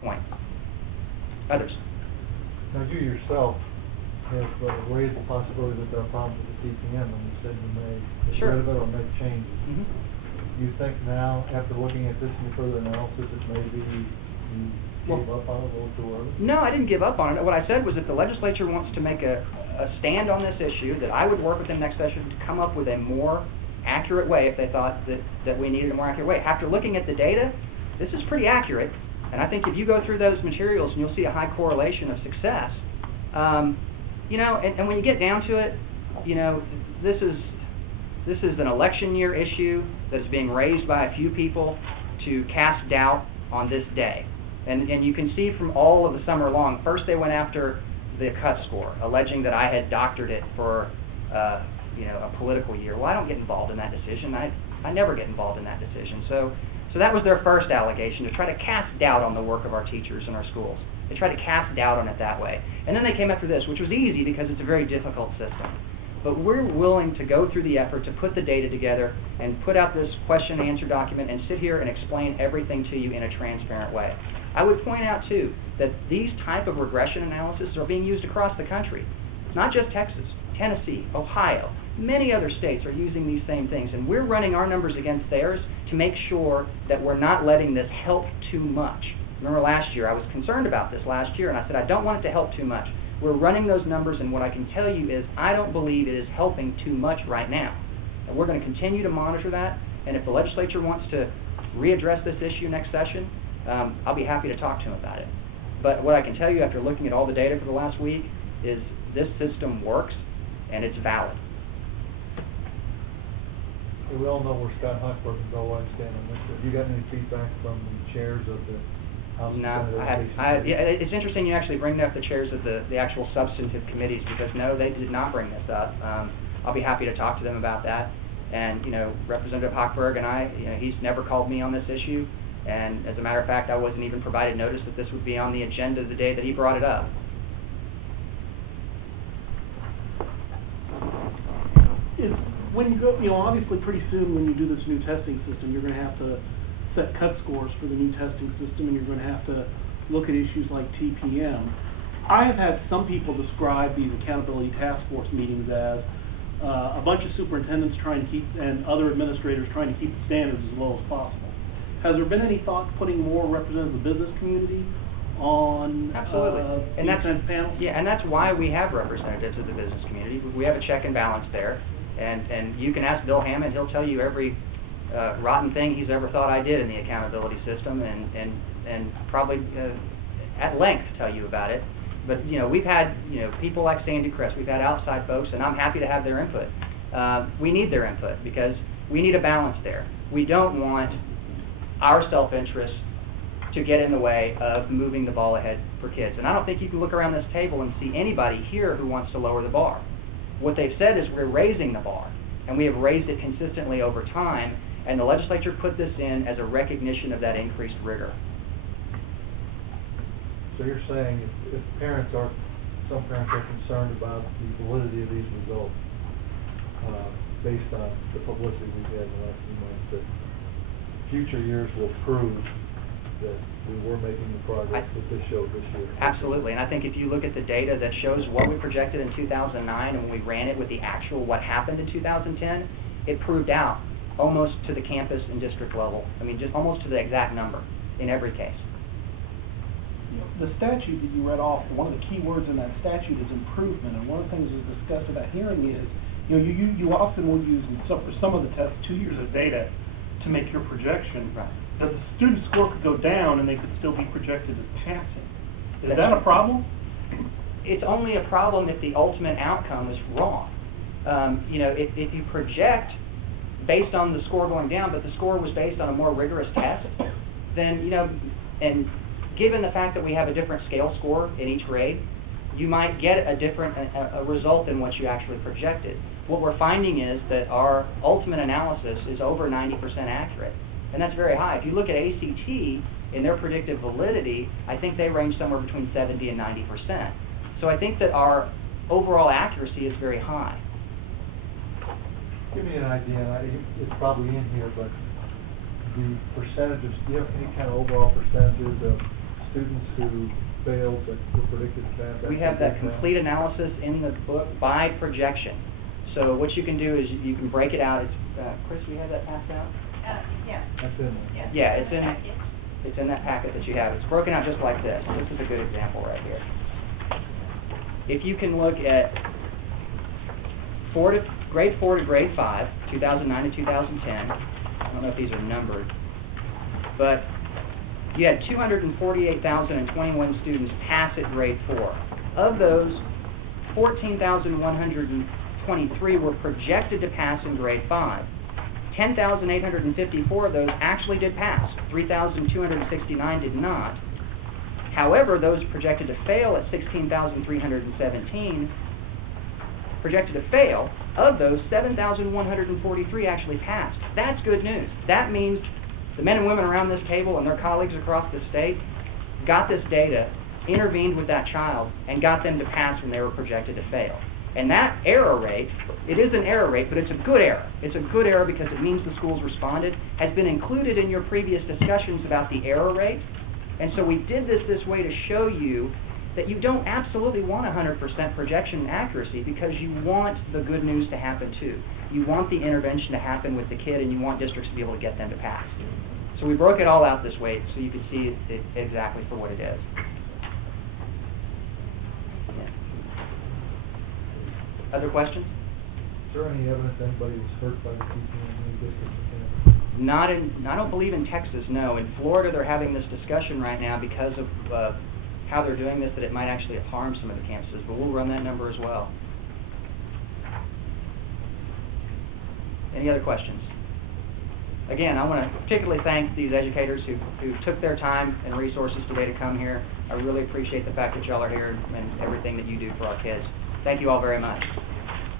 point. Others? Now, you yourself have raised the possibility that there are problems with the TPM, and you said you may get rid of it or make changes. Mm-hmm. You think now, after looking at this and further analysis, that maybe you gave up on it a little too early? No, I didn't give up on it. What I said was if the legislature wants to make a stand on this issue, that I would work with them next session to come up with a more accurate way if they thought that we needed a more accurate way. After looking at the data, this is pretty accurate, and I think if you go through those materials and you'll see a high correlation of success. You know, and when you get down to it, you know, this is an election year issue that's being raised by a few people to cast doubt on this day. And you can see from all of the summer long, first they went after the cut score, alleging that I had doctored it for, you know, a political year. Well, I don't get involved in that decision. I never get involved in that decision. So that was their first allegation, to try to cast doubt on the work of our teachers in our schools. They tried to cast doubt on it that way. And then they came after this, which was easy because it's a very difficult system. But we're willing to go through the effort to put the data together and put out this question and answer document and sit here and explain everything to you in a transparent way. I would point out, too, that these type of regression analyses are being used across the country. Not just Texas, Tennessee, Ohio, many other states are using these same things. And we're running our numbers against theirs to make sure that we're not letting this help too much. Remember last year, I was concerned about this last year, and I said I don't want it to help too much. We're running those numbers, and what I can tell you is I don't believe it is helping too much right now. And we're going to continue to monitor that, and if the legislature wants to readdress this issue next session, I'll be happy to talk to them about it. But what I can tell you after looking at all the data for the last week is this system works, and it's valid. We all know where Scott Hochberg and Bill White stand on this. Have you got any feedback from the chairs of the House? No, it's interesting you actually bring up the chairs of the actual substantive committees, because no, they did not bring this up. I'll be happy to talk to them about that. And, you know, Representative Hochberg and I, you know, he's never called me on this issue. And as a matter of fact, I wasn't even provided notice that this would be on the agenda the day that he brought it up. When you go, you know, obviously pretty soon when you do this new testing system, you're going to have to set cut scores for the new testing system, and you're going to have to look at issues like TPM. I have had some people describe these accountability task force meetings as a bunch of superintendents trying to keep, and other administrators trying to keep the standards as low as possible. Has there been any thought putting more representatives of the business community on and that's panels? Yeah, and that's why we have representatives of the business community. We have a check and balance there, and you can ask Bill Hammond; he'll tell you every rotten thing he's ever thought I did in the accountability system, and probably at length tell you about it. But you know, we've had people like Sandy Crest, we've had outside folks, and I'm happy to have their input. We need their input because we need a balance there. We don't want our self-interest to get in the way of moving the ball ahead for kids. And I don't think you can look around this table and see anybody here who wants to lower the bar. What they've said is we're raising the bar, and we have raised it consistently over time, and the legislature put this in as a recognition of that increased rigor. So you're saying if some parents are concerned about the validity of these results based on the publicity we've had in the last few months, that future years will prove that we were making the progress that this showed this year? Absolutely, and I think if you look at the data that shows what we projected in 2009 and when we ran it with the actual what happened in 2010, it proved out almost to the campus and district level. I mean, just almost to the exact number in every case. The statute that you read off, one of the key words in that statute is improvement, and one of the things that's discussed at that hearing is, you often will use, for some of the tests, 2 years of data to make your projection. Right. That the student score could go down and they could still be projected as passing. Is that a problem? It's only a problem if the ultimate outcome is wrong. If you project based on the score going down, but the score was based on a more rigorous test, then, and given the fact that we have a different scale score in each grade, you might get a different result than what you actually projected. What we're finding is that our ultimate analysis is over 90% accurate, and that's very high. If you look at ACT in their predictive validity, I think they range somewhere between 70 and 90%. So I think that our overall accuracy is very high. Give me an idea, it's probably in here, but the percentages, do you have any kind of overall percentages of students who failed that were predicted to pass? We have that complete analysis in the book by projection. So what you can do is you can break it out. It's, Chris, we have that passed out? Yeah. That's in there. Yeah, it's in that packet that you have. It's broken out just like this. This is a good example right here. If you can look at grade 4 to grade 5, 2009 to 2010, I don't know if these are numbered, but you had 248,021 students pass at grade 4. Of those, 14,123 were projected to pass in grade 5. 10,854 of those actually did pass. 3,269 did not. However, those projected to fail at 16,317, projected to fail, of those, 7,143 actually passed. That's good news. That means the men and women around this table and their colleagues across the state got this data, intervened with that child, and got them to pass when they were projected to fail. And that error rate, it is an error rate, but it's a good error. It's a good error because it means the schools responded, has been included in your previous discussions about the error rate. And so we did this way to show you that you don't absolutely want 100% projection accuracy because you want the good news to happen too. You want the intervention to happen with the kid, and you want districts to be able to get them to pass. So we broke it all out this way so you could see it exactly for what it is. Other questions? Is there any evidence anybody was hurt by the TPM in any district? I don't believe in Texas, no. In Florida, they're having this discussion right now because of how they're doing this, that it might actually have harmed some of the campuses, but we'll run that number as well. Any other questions? Again, I want to particularly thank these educators who took their time and resources today to come here. I really appreciate the fact that y'all are here and everything that you do for our kids. Thank you all very much.